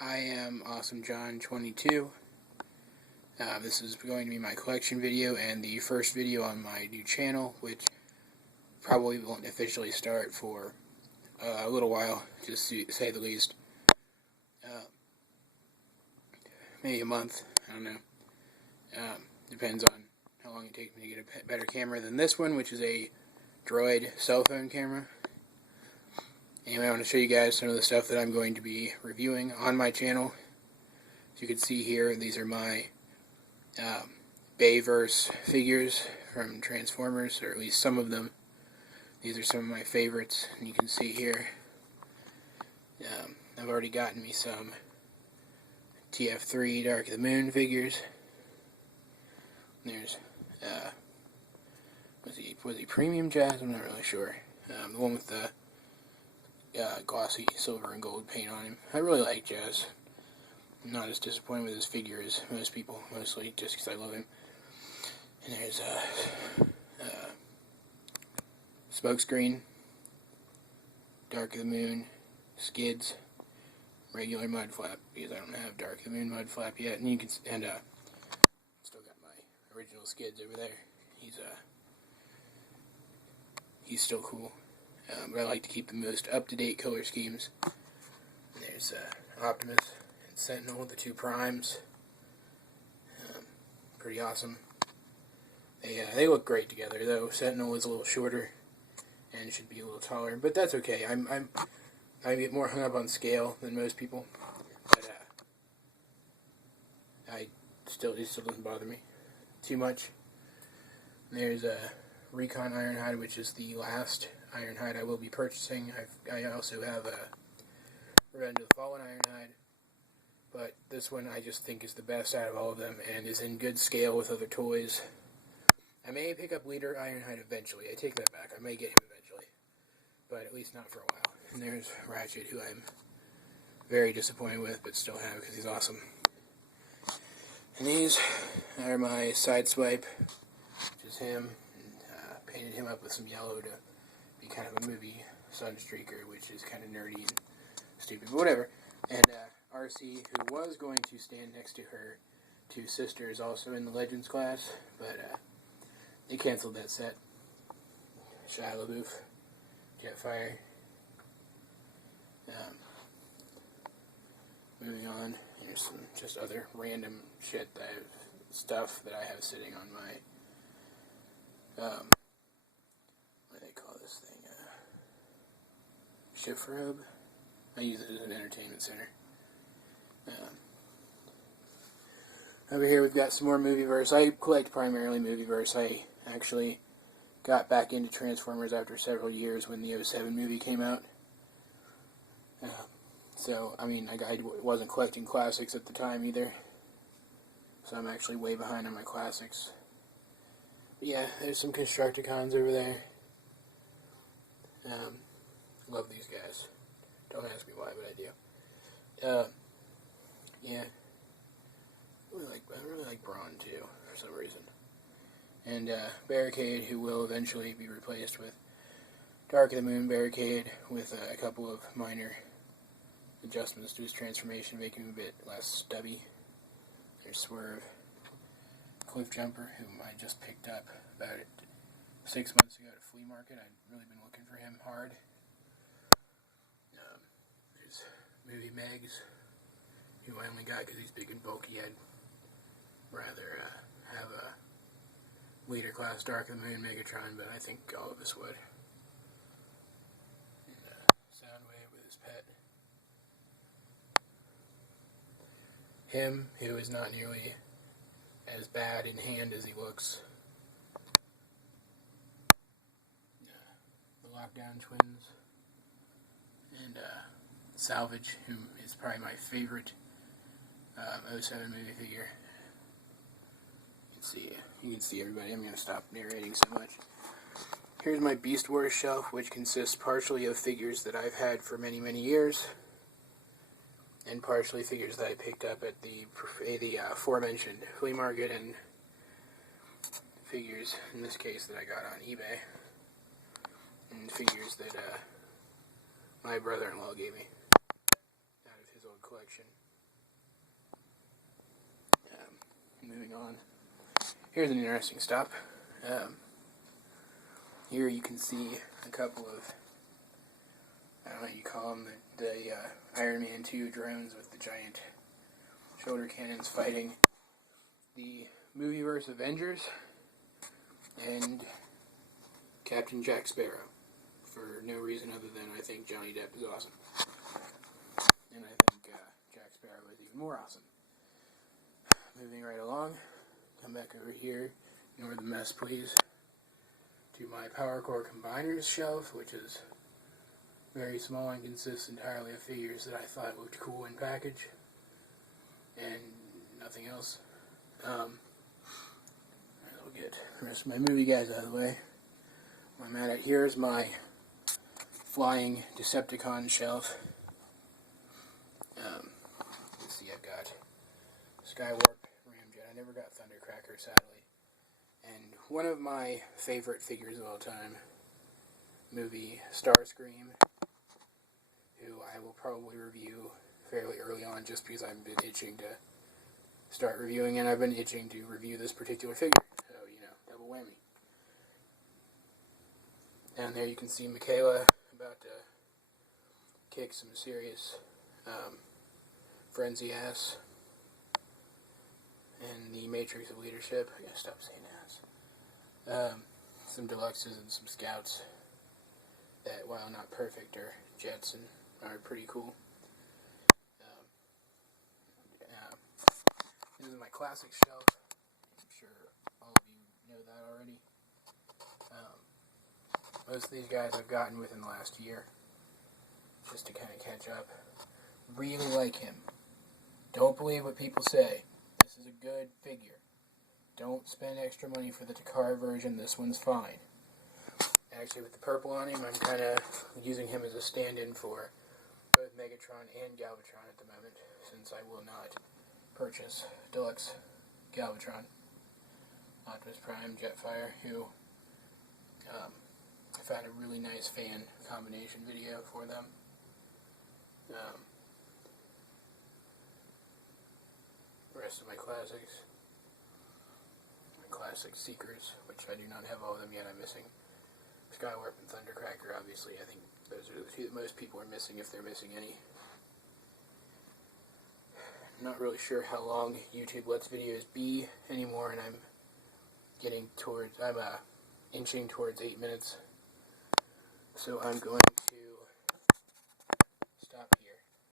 I am AwesomeJohn22. This is going to be my collection video and the first video on my new channel, which probably won't officially start for a little while, just to say the least. Maybe a month, I don't know. Depends on how long it takes me to get a better camera than this one, which is a Droid cell phone camera. Anyway, I want to show you guys some of the stuff that I'm going to be reviewing on my channel. As you can see here, these are my Bayverse figures from Transformers, or at least some of them. These are some of my favorites, and you can see here, I've already gotten me some TF3 Dark of the Moon figures. There's, was he Premium Jazz? I'm not really sure. The one with the glossy silver and gold paint on him. I really like Jazz. I'm not as disappointed with his figure as most people, mostly just because I love him. And there's Smokescreen, Dark of the Moon, Skids, regular Mud Flap, because I don't have Dark of the Moon Mud Flap yet. And you can still got my original Skids over there. He's still cool. But I like to keep the most up-to-date color schemes. And there's Optimus and Sentinel, the two primes. Pretty awesome. They look great together, though. Sentinel is a little shorter and should be a little taller, but that's okay. I get more hung up on scale than most people, but it still doesn't bother me too much. And there's Recon Ironhide, which is the last Ironhide I will be purchasing. I also have a Revenge of the Fallen Ironhide, but this one I just think is the best out of all of them and is in good scale with other toys. I may pick up Leader Ironhide eventually. I take that back. I may get him eventually, but at least not for a while. And there's Ratchet, who I'm very disappointed with, but still have because he's awesome. And these are my Sideswipe, which is him. Painted him up with some yellow to be kind of a movie Sunstreaker, which is kind of nerdy and stupid, but whatever. And RC, who was going to stand next to her two sisters, also in the Legends class, but they canceled that set. Shia LaBeouf, Jetfire. Moving on, here's some just other random shit stuff that I have sitting on my what do they call this thing? Shift robe. I use it as an entertainment center. Over here we've got some more Movieverse. I collect primarily Movieverse. I actually got back into Transformers after several years when the 07 movie came out. So, I mean, I wasn't collecting classics at the time either. So I'm actually way behind on my classics. But yeah, there's some Constructicons over there. Love these guys. Don't ask me why, but I do. Yeah. I really like Brawn, too, for some reason. And Barricade, who will eventually be replaced with Dark of the Moon Barricade, with a couple of minor adjustments to his transformation, making him a bit less stubby. There's Swerve. Cliff Jumper, whom I just picked up about 6 months ago at a flea market. I'd really been looking for him hard. There's Movie Megs, who I only got because he's big and bulky. I'd rather have a Leader Class Dark of the Moon Megatron, but I think all of us would. And Soundwave with his pet. Him, who is not nearly as bad in hand as he looks. The Lockdown Twins. And Salvage, who is probably my favorite 07 movie figure. You can see everybody. I'm going to stop narrating so much. Here's my Beast Wars shelf, which consists partially of figures that I've had for many, many years, and partially figures that I picked up at the aforementioned flea market, and figures, in this case, that I got on eBay, and figures that my brother-in-law gave me out of his old collection. moving on. Here's an interesting stop. Here you can see a couple of, I don't know what you call them, the Iron Man 2 drones with the giant shoulder cannons fighting the movieverse Avengers and Captain Jack Sparrow, for no reason other than I think Johnny Depp is awesome. And I think Jack Sparrow is even more awesome. Moving right along, come back over here, ignore the mess please, to my Power Core Combiners shelf, which is very small and consists entirely of figures that I thought looked cool in package, and nothing else. I'll get the rest of my movie guys out of the way. I'm at it. Here's my flying Decepticon shelf. Let's see, I've got Skywarp Ramjet. I never got Thundercracker, sadly. And one of my favorite figures of all time, movie Starscream, who I will probably review fairly early on just because I've been itching to start reviewing, and I've been itching to review this particular figure. So, you know, double whammy. Down there you can see Michaela about to kick some serious frenzy ass. And the Matrix of Leadership. I gotta stop saying ass. Some deluxes and some scouts that, while not perfect, are jets and are pretty cool. This is my classic shelf. I'm sure all of you know that already. Most of these guys I've gotten within the last year, just to kind of catch up. Really like him. Don't believe what people say. This is a good figure. Don't spend extra money for the Takara version. This one's fine. Actually, with the purple on him, I'm kind of using him as a stand-in for both Megatron and Galvatron at the moment, since I will not purchase Deluxe Galvatron. Optimus Prime, Jetfire, who I found a really nice fan combination video for them. The rest of my classics. My classic Seekers, which I do not have all of them yet, I'm missing. Skywarp and Thundercracker, obviously. I think those are the two that most people are missing, if they're missing any. I'm not really sure how long YouTube lets videos be anymore, and I'm inching towards 8 minutes. So I'm going